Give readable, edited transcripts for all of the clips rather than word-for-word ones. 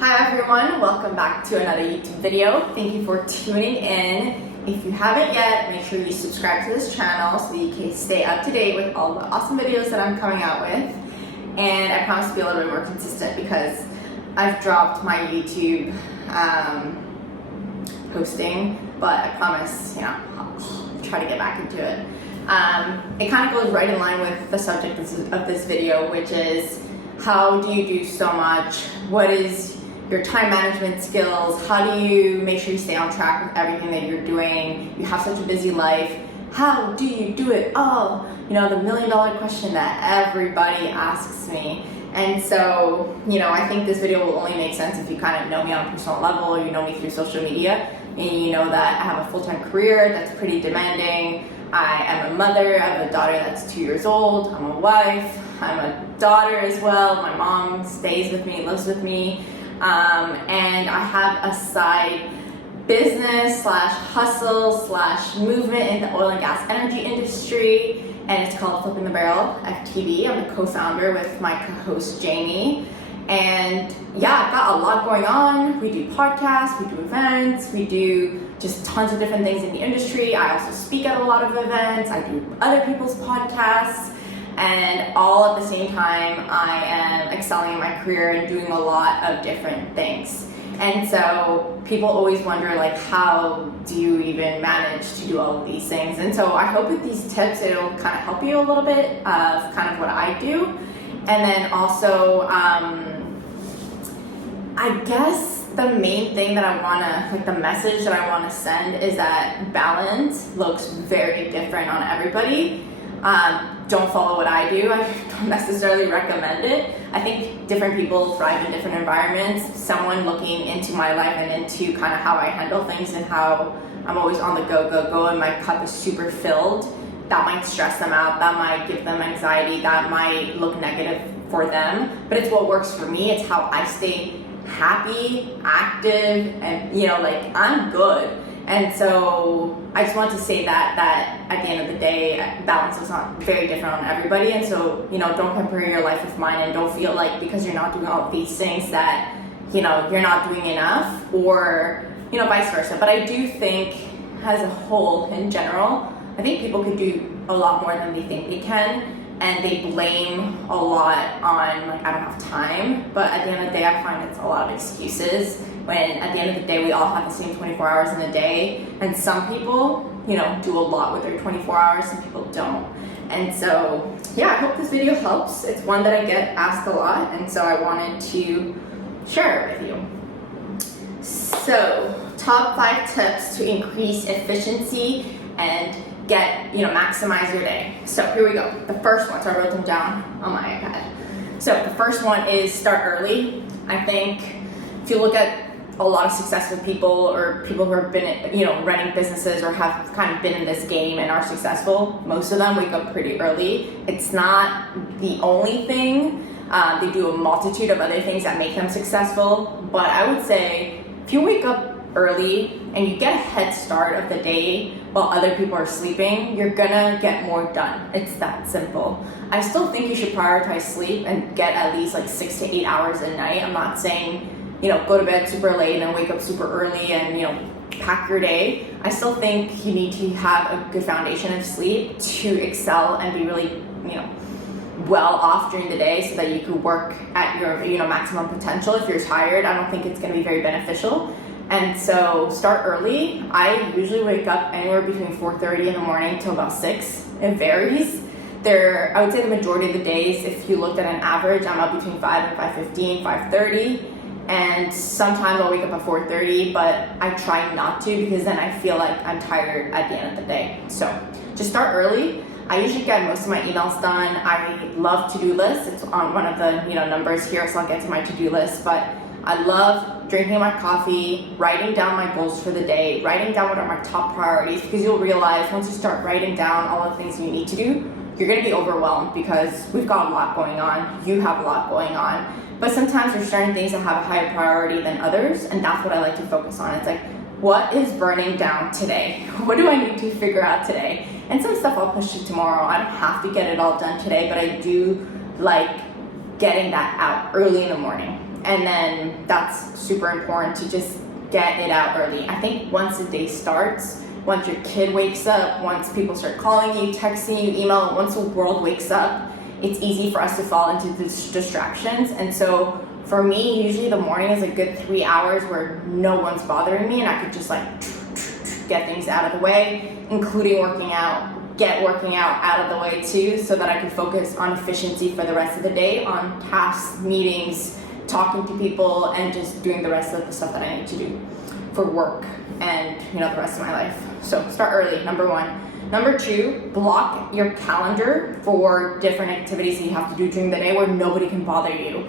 Hi everyone, welcome back to another YouTube video. Thank you for tuning in. If you haven't yet, make sure you subscribe to this channel so that you can stay up to date with all the awesome videos that I'm coming out with. And I promise to be a little bit more consistent because I've dropped my YouTube posting, but I promise, I'll try to get back into it. It kind of goes right in line with the subject of this video, which is how do you do so much? What is your time management skills? How do you make sure you stay on track with everything that you're doing? You have such a busy life. How do you do it all? The $1 million question that everybody asks me. And so, I think this video will only make sense if you kind of know me on a personal level, or you know me through social media, and you know that I have a full-time career that's pretty demanding. I am a mother. I have a daughter that's 2 years old. I'm a wife. I'm a daughter as well. My mom stays with me, lives with me. And I have a side business / hustle / movement in the oil and gas energy industry, and it's called Flipping the Barrel FTB. I'm the co-founder with my co-host Jamie, and I've got a lot going on. We do podcasts, we do events, we do just tons of different things in the industry. I also speak at a lot of events. I do other people's podcasts. And all at the same time, I am excelling in my career and doing a lot of different things. And so people always wonder, how do you even manage to do all of these things? And so I hope with these tips, it'll kind of help you a little bit of kind of what I do. And then also, I guess the main thing that the message that I want to send is that balance looks very different on everybody. Don't follow what I do. I don't necessarily recommend it. I think different people thrive in different environments. Someone looking into my life and into kind of how I handle things and how I'm always on the go, and my cup is super filled, that might stress them out, that might give them anxiety, that might look negative for them. But it's what works for me. It's how I stay happy, active, and I'm good. And so I just want to say that at the end of the day, balance is not very different on everybody. And so, don't compare your life with mine, and don't feel like because you're not doing all of these things that, you're not doing enough, or, vice versa. But I do think as a whole, in general, I think people could do a lot more than they think they can. And they blame a lot on, I don't have time. But at the end of the day, I find it's a lot of excuses. When at the end of the day, we all have the same 24 hours in a day. And some people, do a lot with their 24 hours, some people don't. And so, I hope this video helps. It's one that I get asked a lot, and so I wanted to share it with you. So, top 5 tips to increase efficiency and maximize your day. So here we go. The first one, so I wrote them down on my iPad. So the first one is start early. I think if you look at a lot of successful people, or people who have been, running businesses or have kind of been in this game and are successful, most of them wake up pretty early. It's not the only thing. They do a multitude of other things that make them successful. But I would say if you wake up early and you get a head start of the day while other people are sleeping, you're gonna get more done. It's that simple. I still think you should prioritize sleep and get at least 6 to 8 hours a night. I'm not saying go to bed super late and then wake up super early and pack your day. I still think you need to have a good foundation of sleep to excel and be really well off during the day, so that you can work at your maximum potential. If you're tired, I don't think it's going to be very beneficial. And so start early. I usually wake up anywhere between 4:30 in the morning till about 6. It varies. I would say the majority of the days, if you looked at an average, I'm up between 5 and 5:15, 5:30. And sometimes I'll wake up at 4:30, but I try not to, because then I feel like I'm tired at the end of the day. So just start early. I usually get most of my emails done. I love to-do lists. It's on one of the numbers here, so I'll get to my to-do list. But I love drinking my coffee, writing down my goals for the day, writing down what are my top priorities, because you'll realize once you start writing down all the things you need to do, you're going to be overwhelmed because we've got a lot going on. You have a lot going on. But sometimes there's certain things that have a higher priority than others, and that's what I like to focus on. It's what is burning down today? What do I need to figure out today? And some stuff I'll push to tomorrow. I don't have to get it all done today, but I do like getting that out early in the morning. And then that's super important to just get it out early. I think once the day starts, once your kid wakes up, once people start calling you, texting you, email, once the world wakes up, it's easy for us to fall into these distractions. And so for me, usually the morning is a good 3 hours where no one's bothering me and I could just like get things out of the way, including working out. Get working out of the way too, so that I can focus on efficiency for the rest of the day, on tasks, meetings, talking to people, and just doing the rest of the stuff that I need to do for work and the rest of my life. So start early, number one. Number two, block your calendar for different activities that you have to do during the day where nobody can bother you.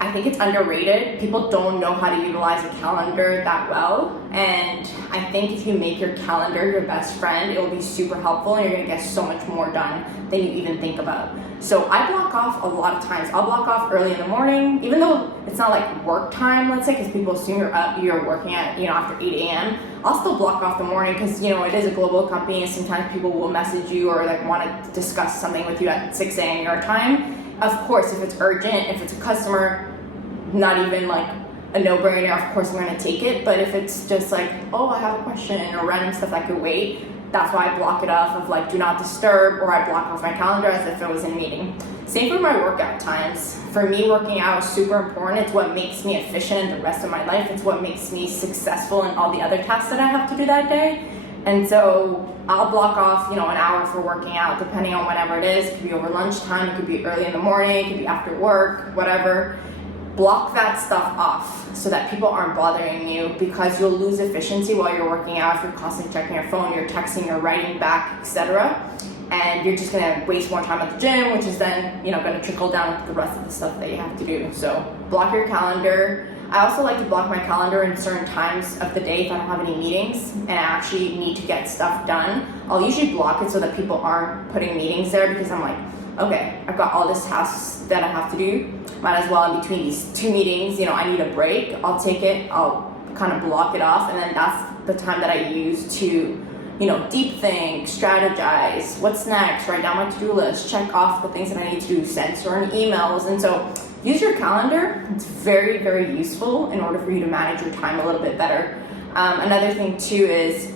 I think it's underrated. People don't know how to utilize a calendar that well. And I think if you make your calendar your best friend, it will be super helpful and you're gonna get so much more done than you even think about. So I block off a lot of times. I'll block off early in the morning, even though it's not like work time, let's say, because people assume you're working at, after 8 a.m. I'll still block off the morning because, it is a global company and sometimes people will message you or like want to discuss something with you at 6 a.m. your time. Of course, if it's urgent, if it's a customer, not even like a no-brainer, of course I'm gonna take it. But if it's just like, oh, I have a question or random stuff that could wait, that's why I block it off of like do not disturb, or I block off my calendar as if it was in a meeting. Same for my workout times. For me, working out is super important. It's what makes me efficient in the rest of my life. It's what makes me successful in all the other tasks that I have to do that day. And so I'll block off, an hour for working out, depending on whenever it is. It could be over lunchtime, it could be early in the morning, it could be after work, whatever. Block that stuff off so that people aren't bothering you, because you'll lose efficiency while you're working out if you're constantly checking your phone, you're texting, you're writing back, etc. And you're just gonna waste more time at the gym, which is then gonna trickle down to the rest of the stuff that you have to do. So block your calendar. I also like to block my calendar in certain times of the day if I don't have any meetings and I actually need to get stuff done. I'll usually block it so that people aren't putting meetings there, because I'm like, okay, I've got all this tasks that I have to do. Might as well, in between these two meetings, I need a break. I'll take it, I'll kind of block it off, and then that's the time that I use to, deep think, strategize, what's next, write down my to-do list, check off the things that I need to do, send certain emails. And so use your calendar. It's very, very useful in order for you to manage your time a little bit better. Another thing too is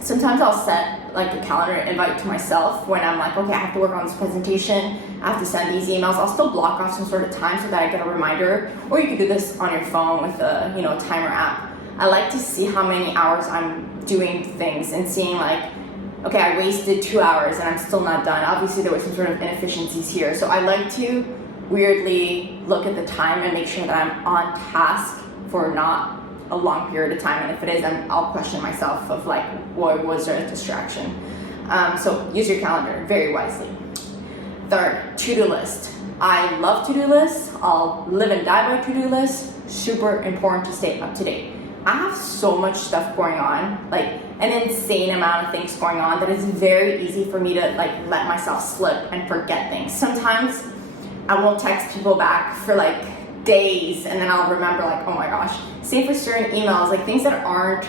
sometimes I'll set like a calendar invite to myself when I'm like, okay, I have to work on this presentation, I have to send these emails. I'll still block off some sort of time so that I get a reminder, or you can do this on your phone with a timer app. I like to see how many hours I'm doing things and seeing like, okay, I wasted 2 hours and I'm still not done. Obviously there was some sort of inefficiencies here. So I like to weirdly look at the time and make sure that I'm on task for not a long period of time, and if it is, I'll question myself of like, what was there a distraction? So use your calendar very wisely. Third, to-do list. I love to-do lists. I'll live and die by to-do lists. Super important to stay up to date. I have so much stuff going on, like an insane amount of things going on, that it's very easy for me to like let myself slip and forget things. Sometimes I won't text people back for like days, and then I'll remember like, oh my gosh. Same for certain emails, like things that aren't,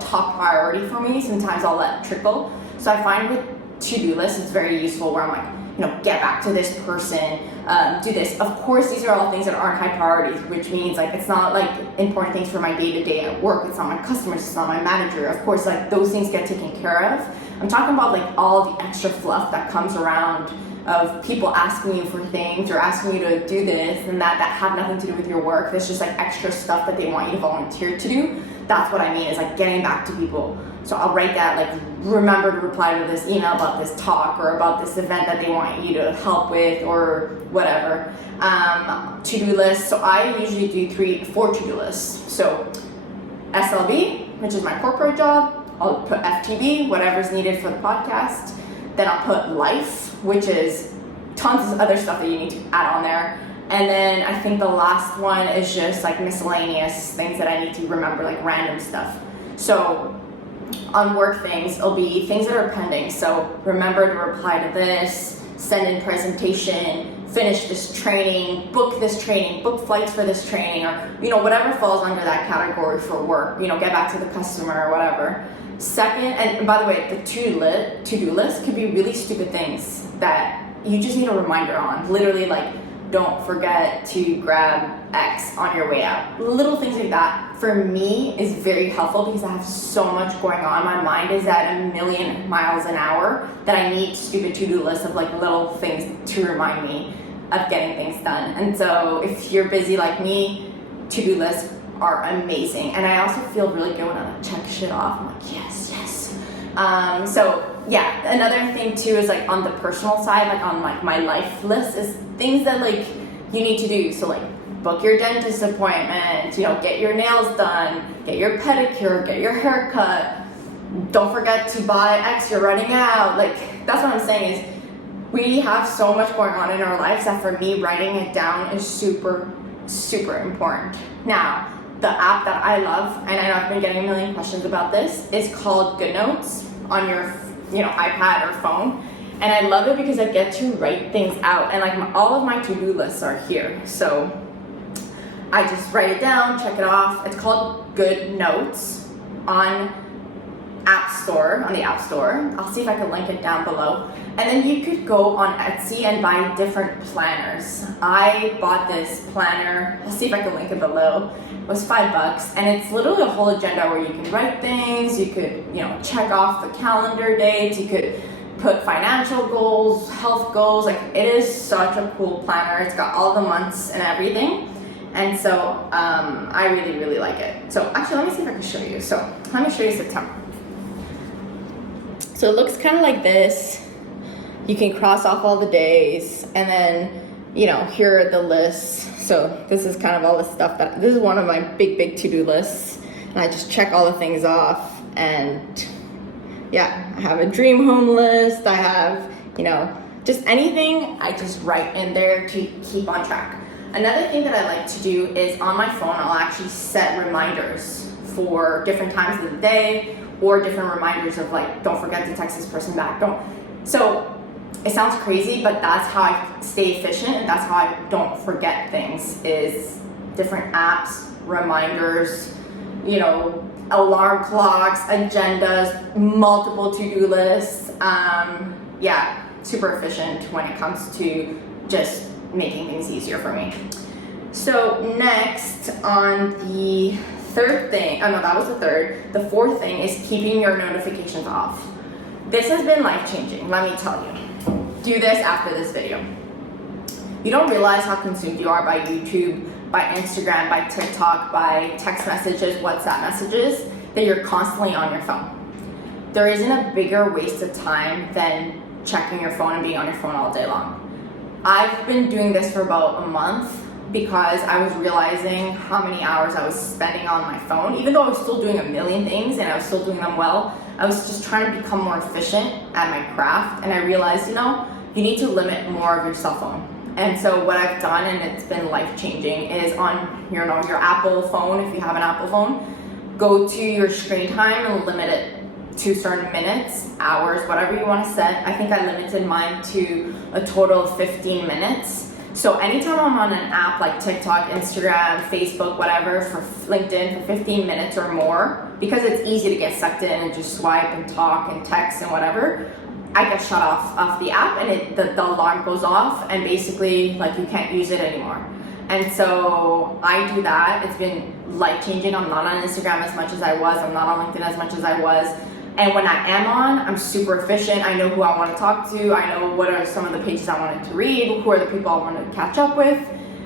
top priority for me, sometimes I'll let trickle. So I find with to-do lists, it's very useful where I'm like, get back to this person, do this. Of course, these are all things that aren't high priorities, which means like, it's not like important things for my day-to-day at work. It's not my customers, it's not my manager. Of course, like those things get taken care of. I'm talking about like all the extra fluff that comes around of people asking you for things or asking you to do this and that have nothing to do with your work. There's just like extra stuff that they want you to volunteer to do. That's what I mean, is like getting back to people. So I'll write that, like, remember to reply to this email about this talk or about this event that they want you to help with or whatever. To-do lists. So I usually do 4 to-do lists. So SLB, which is my corporate job. I'll put FTB, whatever's needed for the podcast. Then I'll put life, which is tons of other stuff that you need to add on there. And then I think the last one is just like miscellaneous things that I need to remember, like random stuff. So on work things, it'll be things that are pending. So remember to reply to this, send in presentation, finish this training, book flights for this training, or whatever falls under that category for work. Get back to the customer or whatever. Second, and by the way, the to-do list could be really stupid things that you just need a reminder on. Literally like don't forget to grab X on your way out. Little things like that, for me, is very helpful because I have so much going on. My mind is at a million miles an hour that I need stupid to-do lists of like little things to remind me of getting things done. And so if you're busy like me, to-do lists are amazing. And I also feel really good when I check shit off. I'm like, yes. So yeah, another thing too is like on the personal side, like on like my life list is things that like you need to do. So like book your dentist appointment, get your nails done, get your pedicure, get your hair cut. Don't forget to buy X, you're running out. Like that's what I'm saying is we have so much going on in our lives that for me, writing it down is super, super important. Now, the app that I love, and I know I've been getting a million questions about this, is called GoodNotes on your iPad or phone. And I love it because I get to write things out, and like all of my to-do lists are here. So I just write it down, check it off. It's called GoodNotes on the App Store. I'll see if I can link it down below. And then you could go on Etsy and buy different planners. I bought this planner, I'll see if I can link it below. It was $5, and it's literally a whole agenda where you can write things, you could, check off the calendar dates, you could put financial goals, health goals. Like, it is such a cool planner. It's got all the months and everything. And so I really, really like it. So actually, let me see if I can show you. So let me show you September. So it looks kind of like this. You can cross off all the days, and then, here are the lists. So this is kind of all the stuff this is one of my big to-do lists. And I just check all the things off, and yeah, I have a dream home list. I have, just anything I just write in there to keep on track. Another thing that I like to do is on my phone, I'll actually set reminders for different times of the day, or different reminders of like, don't forget to text this person back. So it sounds crazy, but that's how I stay efficient, and that's how I don't forget things, is different apps, reminders, alarm clocks, agendas, multiple to-do lists. Yeah, super efficient when it comes to just making things easier for me. So next, on the third thing, oh no, that was the third. The fourth thing is keeping your notifications off. This has been life-changing, let me tell you. Do this after this video. You don't realize how consumed you are by YouTube, by Instagram, by TikTok, by text messages, WhatsApp messages, that you're constantly on your phone. There isn't a bigger waste of time than checking your phone and being on your phone all day long. I've been doing this for about a month because I was realizing how many hours I was spending on my phone. Even though I was still doing a million things and I was still doing them well, I was just trying to become more efficient at my craft, and I realized, you need to limit more of your cell phone. And so what I've done, and it's been life-changing, is on your Apple phone, if you have an Apple phone, go to your screen time and limit it to certain minutes, hours, whatever you want to set. I think I limited mine to a total of 15 minutes. So anytime I'm on an app like TikTok, Instagram, Facebook, whatever, for LinkedIn for 15 minutes or more, because it's easy to get sucked in and just swipe and talk and text and whatever, I get shut off the app, and the alarm goes off, and basically like you can't use it anymore. And so I do that. It's been life-changing. I'm not on Instagram as much as I was. I'm not on LinkedIn as much as I was. And when I am on, I'm super efficient. I know who I want to talk to. I know what are some of the pages I wanted to read, who are the people I want to catch up with.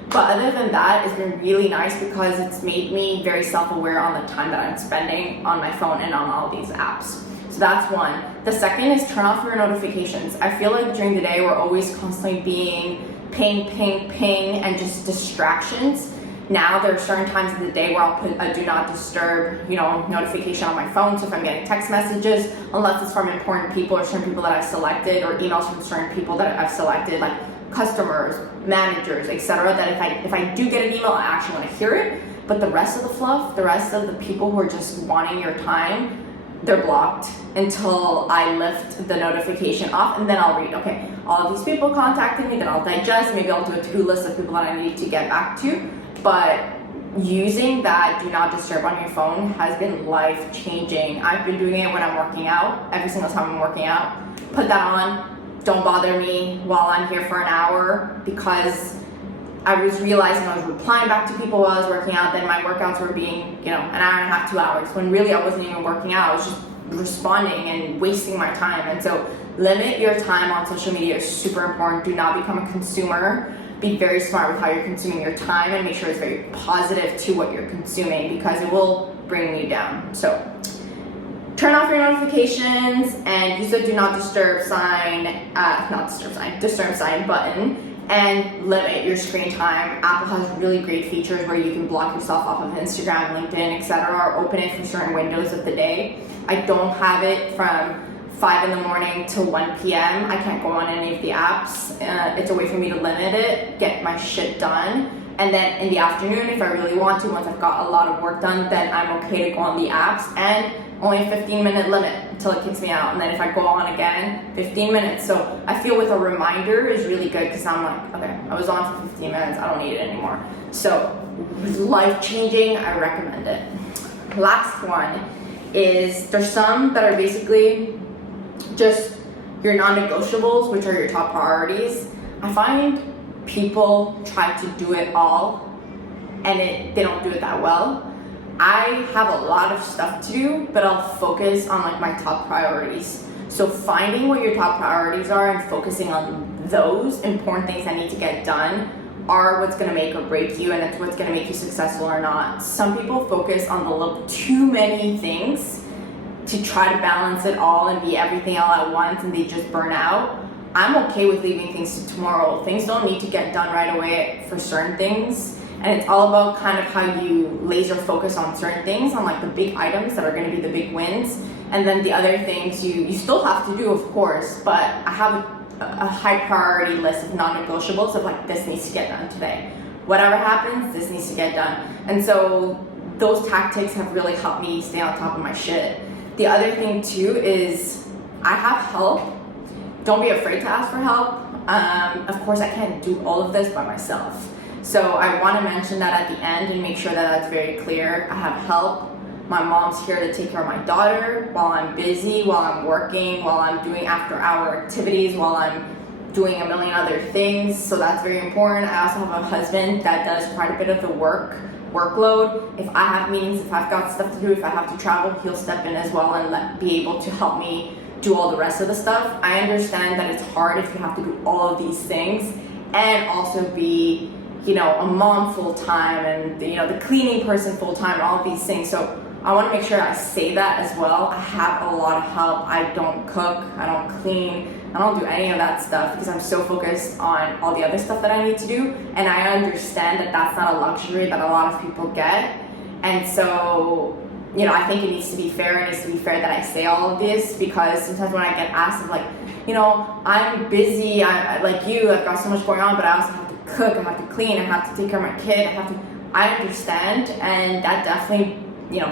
But other than that, it's been really nice because it's made me very self-aware on the time that I'm spending on my phone and on all these apps. So that's one. The second is turn off your notifications. I feel like during the day, we're always constantly being ping, and just distractions. Now there are certain times of the day where I'll put a do not disturb, notification on my phone. So if I'm getting text messages, unless it's from important people or certain people that I've selected, or emails from certain people that I've selected, like customers, managers, etc., that if I do get an email, I actually want to hear it. But the rest of the fluff, the rest of the people who are just wanting your time, they're blocked until I lift the notification off, and then I'll read, okay, all of these people contacted me, then I'll digest, maybe I'll do a to-do list of people that I need to get back to. But using that do not disturb on your phone has been life-changing. I've been doing it when I'm working out, every single time I'm working out. Put that on, don't bother me while I'm here for an hour, because I was realizing I was replying back to people while I was working out, then my workouts were being, an hour and a half, 2 hours, when really I wasn't even working out. I was just responding and wasting my time. And so limit your time on social media is super important. Do not become a consumer. Be very smart with how you're consuming your time and make sure it's very positive to what you're consuming, because it will bring you down. So turn off your notifications and use the do not disturb sign, disturb sign button, and limit your screen time. Apple has really great features where you can block yourself off of Instagram, LinkedIn, etc., or open it for certain windows of the day. I don't have it from 5 in the morning till 1 p.m. I can't go on any of the apps. It's a way for me to limit it, get my shit done. And then in the afternoon, if I really want to, once I've got a lot of work done, then I'm okay to go on the apps, and only a 15-minute limit until it kicks me out. And then if I go on again, 15 minutes. So I feel with a reminder is really good, because I'm like, okay, I was on for 15 minutes, I don't need it anymore. So life-changing, I recommend it. Last one is, there's some that are basically just your non-negotiables, which are your top priorities. I find people try to do it all and they don't do it that well. I have a lot of stuff to do, but I'll focus on like my top priorities. So finding what your top priorities are and focusing on those important things that need to get done are what's going to make or break you, and it's what's going to make you successful or not. Some people focus on the little too many things to try to balance it all and be everything all at once, and they just burn out. I'm okay with leaving things to tomorrow. Things don't need to get done right away for certain things. And it's all about kind of how you laser focus on certain things, on like the big items that are going to be the big wins. And then the other things you still have to do, of course, but I have a high priority list of non-negotiables of like, this needs to get done today. Whatever happens, this needs to get done. And so those tactics have really helped me stay on top of my shit. The other thing too is I have help. Don't be afraid to ask for help. Of course, I can't do all of this by myself. So I want to mention that at the end and make sure that that's very clear. I have help. My mom's here to take care of my daughter while I'm busy, while I'm working, while I'm doing after-hour activities, while I'm doing a million other things. So that's very important. I also have a husband that does quite a bit of the workload. If I have meetings, if I've got stuff to do, if I have to travel, he'll step in as well and be able to help me do all the rest of the stuff. I understand that it's hard if you have to do all of these things and also be, a mom full-time and, the cleaning person full-time and all of these things. So I want to make sure I say that as well. I have a lot of help. I don't cook, I don't clean, I don't do any of that stuff because I'm so focused on all the other stuff that I need to do. And I understand that that's not a luxury that a lot of people get. And so, I think it needs to be fair. It needs to be fair that I say all of this, because sometimes when I get asked of like, I'm busy, like you, I've got so much going on, but I also have to cook, I have to clean, I have to take care of my kid, I understand, and that definitely,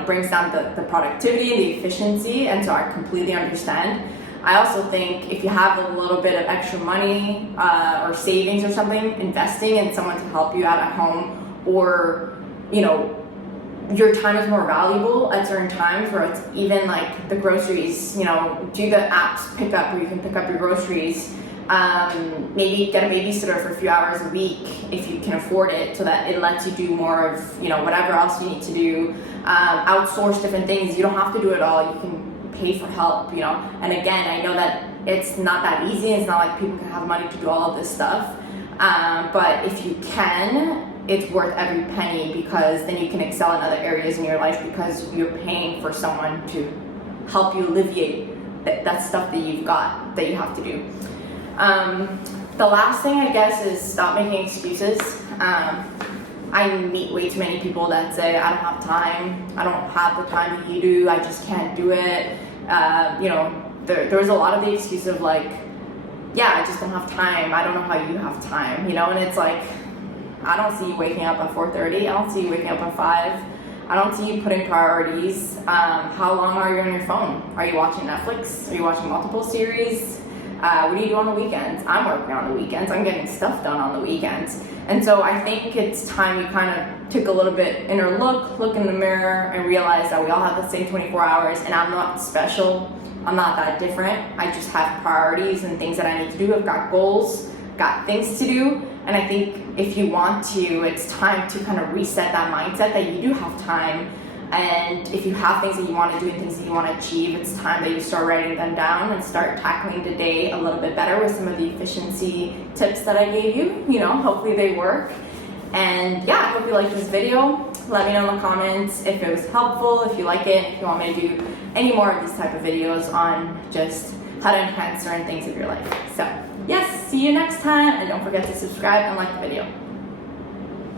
brings down the productivity and the efficiency, and so I completely understand. I also think if you have a little bit of extra money or savings or something, investing in someone to help you out at home, or, your time is more valuable at certain times where it's even like the groceries, do the apps pickup where you can pick up your groceries. Maybe get a babysitter for a few hours a week if you can afford it, so that it lets you do more of, whatever else you need to do. Outsource different things. You don't have to do it all. You can pay for help, And again, I know that it's not that easy. It's not like people can have money to do all of this stuff. But if you can, it's worth every penny, because then you can excel in other areas in your life because you're paying for someone to help you alleviate that stuff that you've got that you have to do. The last thing, I guess, is stop making excuses. I meet way too many people that say, I don't have time, I don't have the time that you do, I just can't do it. There's a lot of the excuse of like, yeah, I just don't have time, I don't know how you have time, and it's like, I don't see you waking up at 4:30, I don't see you waking up at 5, I don't see you putting priorities. How long are you on your phone? Are you watching Netflix? Are you watching multiple series? What do you do on the weekends? I'm working on the weekends. I'm getting stuff done on the weekends. And so I think it's time you kind of took a little bit inner look in the mirror, and realize that we all have the same 24 hours, and I'm not special. I'm not that different. I just have priorities and things that I need to do. I've got goals, got things to do, And I think if you want to, it's time to kind of reset that mindset that you do have time. And if you have things that you want to do and things that you want to achieve, it's time that you start writing them down and start tackling the day a little bit better with some of the efficiency tips that I gave you. You know, hopefully they work. And yeah, I hope you liked this video. Let me know in the comments if it was helpful, if you like it, if you want me to do any more of these type of videos on just how to enhance certain things of your life. So yes, see you next time, and don't forget to subscribe and like the video.